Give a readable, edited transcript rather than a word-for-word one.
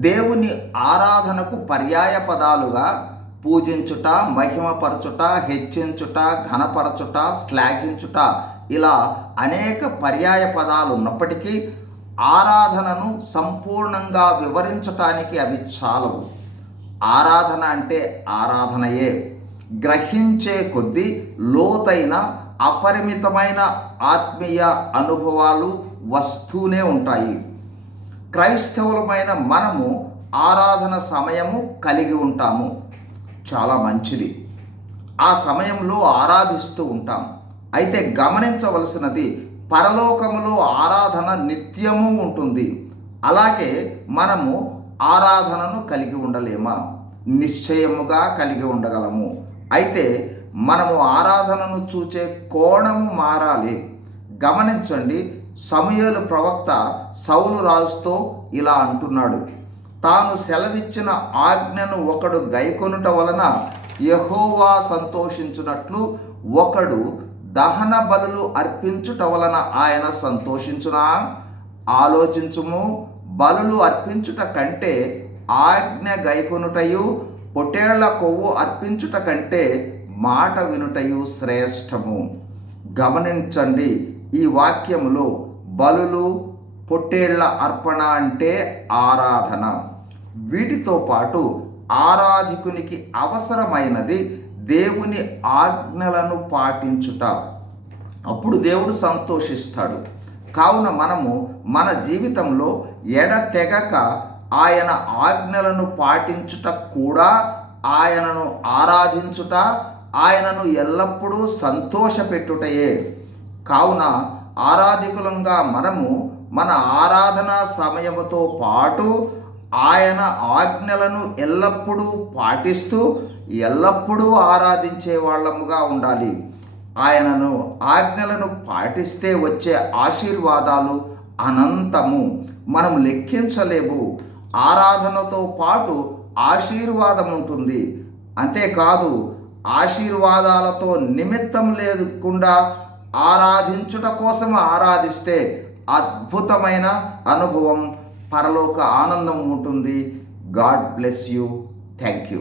దేవుని ఆరాధనకు పర్యాయ పదాలుగా పూజించుట, మహిమపరచుట, హెచ్చించుట, ఘనపరచుట, శ్లాఘించుట ఇలా అనేక పర్యాయ పదాలు ఉన్నప్పటికీ ఆరాధనను సంపూర్ణంగా వివరించటానికి అవి చాలవు. ఆరాధన అంటే ఆరాధనయే. గ్రహించే కొద్దీ లోతైన అపరిమితమైన ఆత్మీయ అనుభవాలు వస్తూనే ఉంటాయి. క్రైస్తవులమైన మనము ఆరాధన సమయము కలిగి ఉంటాము, చాలా మంచిది. ఆ సమయంలో ఆరాధిస్తూ ఉంటాం. అయితే గమనించవలసినది, పరలోకములో ఆరాధన నిత్యము ఉంటుంది. అలాగే మనము ఆరాధనను కలిగి ఉండలేమా? నిశ్చయముగా కలిగి ఉండగలము. అయితే మనము ఆరాధనను చూచే కోణము మారాలి. గమనించండి, సమూయేలు ప్రవక్త సౌలు రాజుతో ఇలా అంటున్నాడు, తాను సెలవిచ్చిన ఆజ్ఞను ఒకడు గైకొనుట వలన యెహోవా సంతోషించున్నట్లు ఒకడు దహన బలులు అర్పించుట వలన ఆయన సంతోషించునా? ఆలోచించుము, బలులు అర్పించుట కంటే ఆజ్ఞ గైకొనుటయు, పొట్టేళ్ల కొవ్వు అర్పించుట కంటే మాట వినుటయు శ్రేష్టము. గమనించండి, ఈ వాక్యములో బలులు, పొట్టేళ్ల అర్పణ అంటే ఆరాధన. వీటితో పాటు ఆరాధికునికి అవసరమైనది దేవుని ఆజ్ఞలను పాటించుట. అప్పుడు దేవుడు సంతోషిస్తాడు. కావున మనము మన జీవితంలో ఎడతెగక ఆయన ఆజ్ఞలను పాటించుట కూడా ఆయనను ఆరాధించుట, ఆయనను ఎల్లప్పుడూ సంతోషపెట్టుటయే. కావున ఆరాధికులంగా మనము మన ఆరాధనా సమయముతో పాటు ఆయన ఆజ్ఞలను ఎల్లప్పుడూ పాటిస్తూ ఎల్లప్పుడూ ఆరాధించే వాళ్ళముగా ఉండాలి. ఆయనను ఆజ్ఞలను పాటిస్తే వచ్చే ఆశీర్వాదాలు అనంతము, మనం లెక్కించలేము. ఆరాధనతో పాటు ఆశీర్వాదం ఉంటుంది. అంతేకాదు, ఆశీర్వాదాలతో నిమిత్తం లేకుండా ఆరాధించుట కోసం ఆరాధిస్తే అద్భుతమైన అనుభవం, పరలోక ఆనందం ఉంటుంది. God bless you. Thank you.